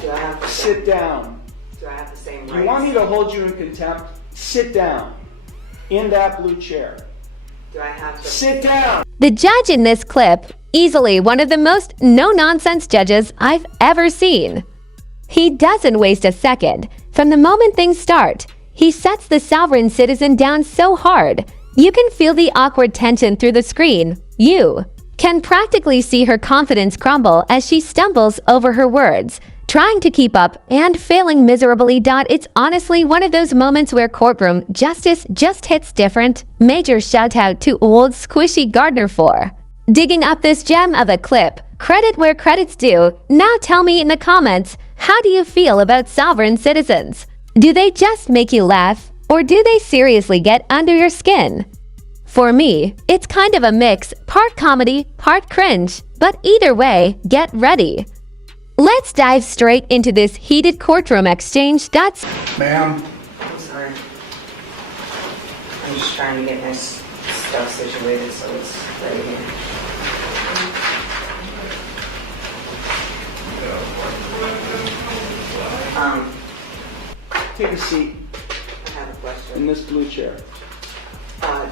Do I have Sit down. Do I have the same rights? You want me to hold you in contempt? Sit down. In that blue chair. Do I have to Sit down! The judge in this clip, easily one of the most no-nonsense judges I've ever seen. He doesn't waste a second. From the moment things start, he sets the sovereign citizen down so hard, you can feel the awkward tension through the screen. You can practically see her confidence crumble as she stumbles over her words, trying to keep up and failing miserably. It's honestly one of those moments where courtroom justice just hits different. Major shout out to old squishy Gardner for digging up this gem of a clip. Credit where credit's due. Now tell me in the comments, how do you feel about sovereign citizens? Do they just make you laugh, or do they seriously get under your skin? For me, it's kind of a mix, part comedy, part cringe, but either way, get ready. Let's dive straight into this heated courtroom exchange. Ma'am. I'm sorry. I'm just trying to get my stuff situated so it's ready here. Take a seat I have a in question. this blue chair.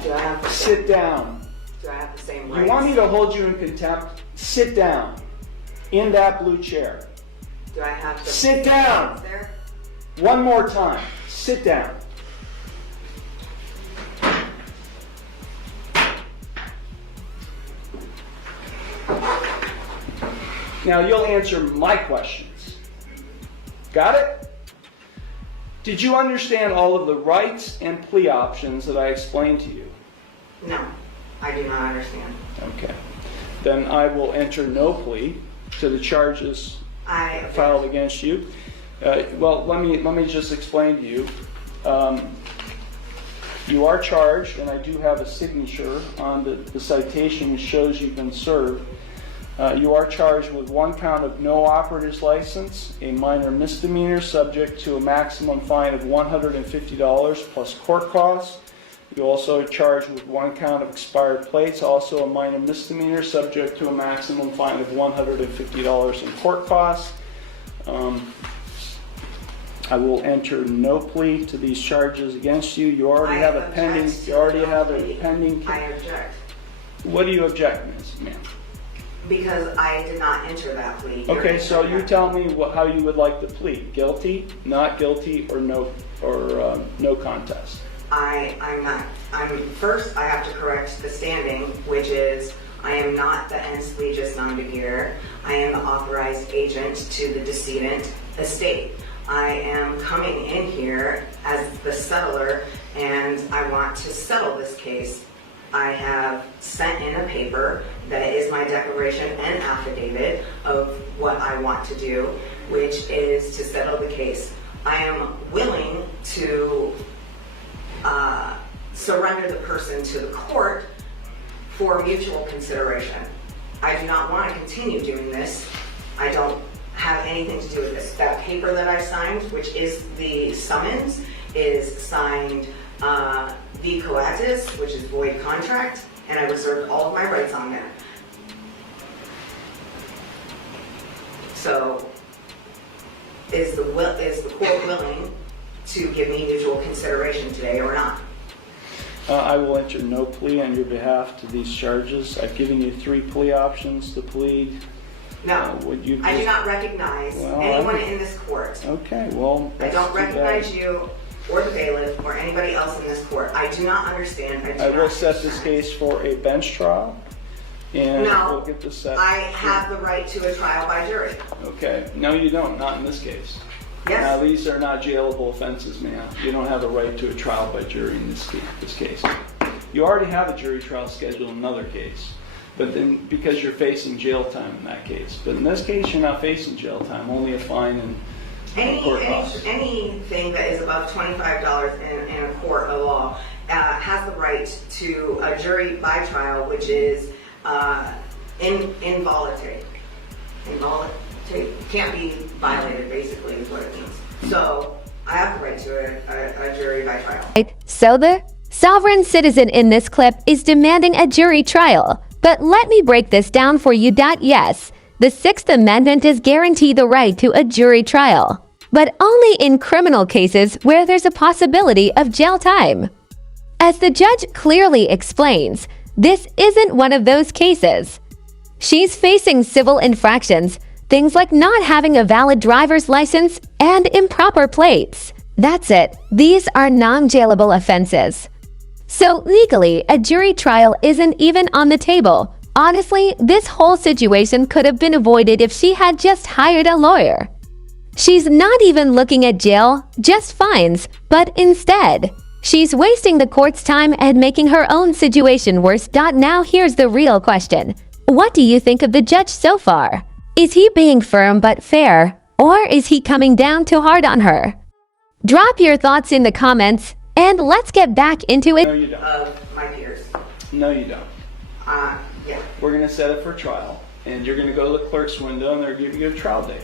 Do I have Sit down. Do I have the same rights? You want me to hold you in contempt? Sit down. In that blue chair. Do I have to Sit down! there? One more time. Sit down. Now you'll answer my questions. Got it? Did you understand all of the rights and plea options that I explained to you? No, I do not understand. Okay. Then I will enter no plea to the charges I filed against you. Well, let me just explain to you. You are charged, and I do have a signature on the citation which shows you've been served. You are charged with 1 count of no operator's license, a minor misdemeanor subject to a maximum fine of $150 plus court costs. You also are charged with 1 count of expired plates, also a minor misdemeanor subject to a maximum fine of $150 in court costs. I will enter no plea to these charges against you. You already have a pending. You already have a pending. I object. What do you object, ma'am? Because I did not enter that plea. Okay, so you tell me how you would like to plead: guilty, not guilty, or no contest. I'm not. First, I have to correct the standing, which is I am not the ens legis non begeer. I am the authorized agent to the decedent estate. I am coming in here as the settler, and I want to settle this case. I have sent in a paper that is my declaration and affidavit of what I want to do, which is to settle the case. I am willing to surrender the person to the court for mutual consideration. I do not want to continue doing this. I don't have anything to do with this. That paper that I signed, which is the summons, is signed V coatis, which is void contract, and I reserved all of my rights on there. So, is the court willing to give me mutual consideration today or not? I will enter no plea on your behalf to these charges. I've given you 3 plea options to plead. No, I do not recognize anyone in this court. Okay, well, I don't recognize you or the bailiff or anybody else in this court. I do not understand. I will set this case for a bench trial, and we'll get this set. I have the right to a trial by jury. Okay, no you don't, not in this case. Yes. Now these are not jailable offenses, ma'am. You don't have a right to a trial by jury in this case. You already have a jury trial scheduled in another case, but then because you're facing jail time in that case. But in this case, you're not facing jail time, only a fine and court costs. Anything that is above $25 in a court of law has the right to a jury by trial, which is involuntary. Can't be violated, basically, is what it means. So I have the right to a jury by trial. So the sovereign citizen in this clip is demanding a jury trial. But let me break this down for you. Yes, The Sixth Amendment is guaranteed the right to a jury trial, but only in criminal cases where there's a possibility of jail time. As the judge clearly explains, this isn't one of those cases. She's facing civil infractions, things like not having a valid driver's license and improper plates. That's it. These are non-jailable offenses. So legally, a jury trial isn't even on the table. Honestly, this whole situation could have been avoided if she had just hired a lawyer. She's not even looking at jail, just fines, but instead, she's wasting the court's time and making her own situation worse. Now here's the real question. What do you think of the judge so far? Is he being firm but fair, or is he coming down too hard on her? Drop your thoughts in the comments, and let's get back into it. No, you don't. Of my peers. No, you don't. Yeah. We're going to set it for trial, and you're going to go to the clerk's window, and they're going to give you a trial date.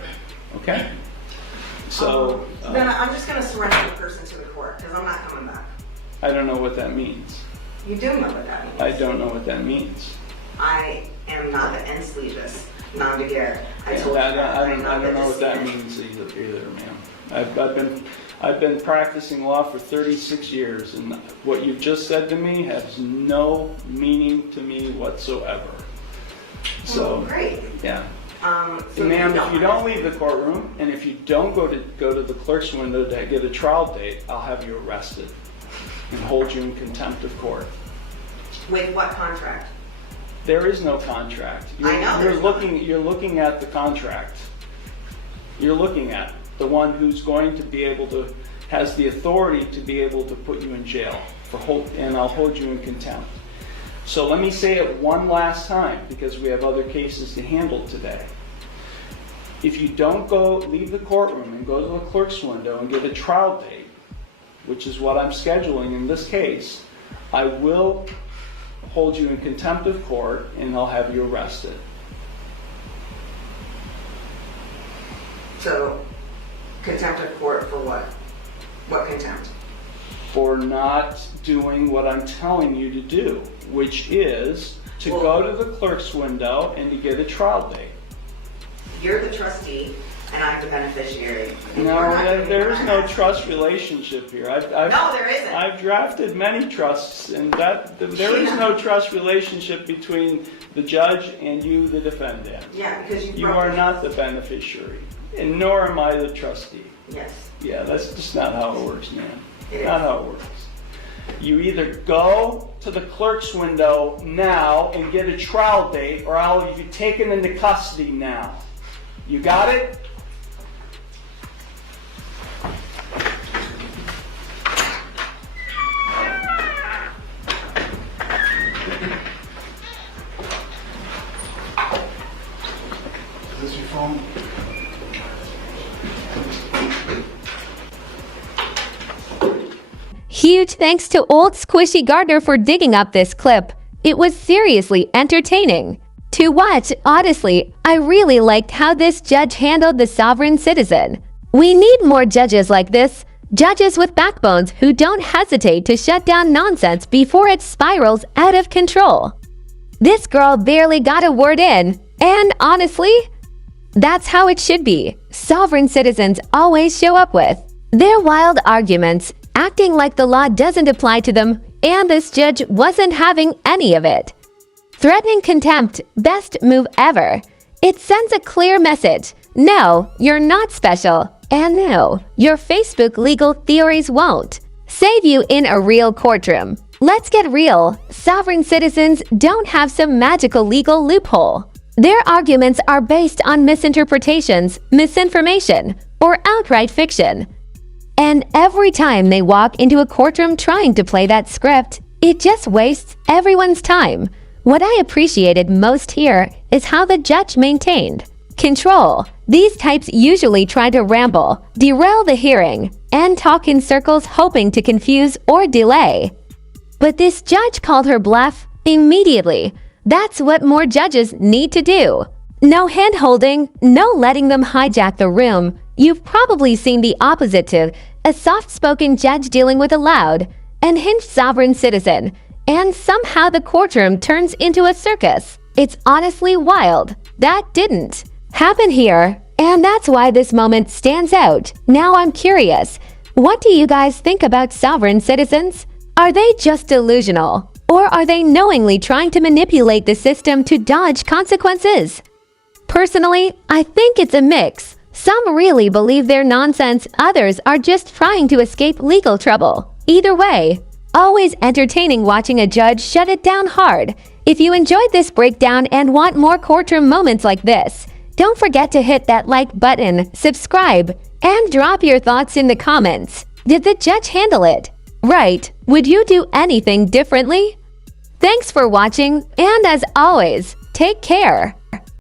Okay? So, Then I'm just going to surrender the person to the court because I'm not coming back. I don't know what that means. You do know what that means. I don't know what that means. I am not the ens legis non de guerre. I Yeah, told you that. I I'm not don't the know what that decedent. means either, ma'am. I've been practicing law for 36 years, and what you've just said to me has no meaning to me whatsoever. So, Great. yeah. So Ma'am, if you don't leave the courtroom, and if you don't go to the clerk's window to get a trial date, I'll have you arrested and hold you in contempt of court. With what contract? There is no contract. I know You're looking at the contract. You're looking at the one who's going to be able to, has the authority to be able to put you in jail and I'll hold you in contempt. So let me say it one last time because we have other cases to handle today. If you don't leave the courtroom and go to the clerk's window and get a trial date, which is what I'm scheduling in this case, I will hold you in contempt of court and I'll have you arrested. So, contempt of court for what? What contempt? For not doing what I'm telling you to do, which is to go to the clerk's window and to get a trial date. You're the trustee and I'm the beneficiary. No, there is no trust relationship here. No, there isn't. I've drafted many trusts, and there is no trust relationship between the judge and you, the defendant. Yeah, because You are not the beneficiary, and nor am I the trustee. Yes. Yeah, that's just not how it works, man. It is. Not how it works. You either go to the clerk's window now and get a trial date, or I'll have you taken into custody now. You got it? Is this your phone? Huge thanks to Old Squishy Gardner for digging up this clip. It was seriously entertaining to watch. Honestly, I really liked how this judge handled the sovereign citizen. We need more judges like this, judges with backbones who don't hesitate to shut down nonsense before it spirals out of control. This girl barely got a word in, and honestly, that's how it should be. Sovereign citizens always show up with their wild arguments, acting like the law doesn't apply to them, and this judge wasn't having any of it. Threatening contempt, best move ever. It sends a clear message. No, you're not special. And no, your Facebook legal theories won't save you in a real courtroom. Let's get real. Sovereign citizens don't have some magical legal loophole. Their arguments are based on misinterpretations, misinformation, or outright fiction. And every time they walk into a courtroom trying to play that script, it just wastes everyone's time. What I appreciated most here is how the judge maintained control. These types usually try to ramble, derail the hearing, and talk in circles hoping to confuse or delay. But this judge called her bluff immediately. That's what more judges need to do. No hand-holding, no letting them hijack the room. You've probably seen the opposite to a soft-spoken judge dealing with a loud, unhinged sovereign citizen, and somehow the courtroom turns into a circus. It's honestly wild. That didn't. happen here, and that's why this moment stands out. Now I'm curious, what do you guys think about sovereign citizens? Are they just delusional? Or are they knowingly trying to manipulate the system to dodge consequences? Personally, I think it's a mix. Some really believe they're nonsense, others are just trying to escape legal trouble. Either way, always entertaining watching a judge shut it down hard. If you enjoyed this breakdown and want more courtroom moments like this, don't forget to hit that like button, subscribe, and drop your thoughts in the comments. Did the judge handle it right? Would you do anything differently? Thanks for watching, and as always, take care.